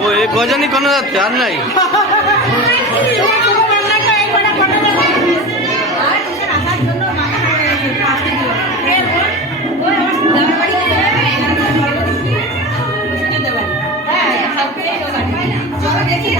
ও এ গজনী কোনো যাচ্ছে আর নাই? দেখি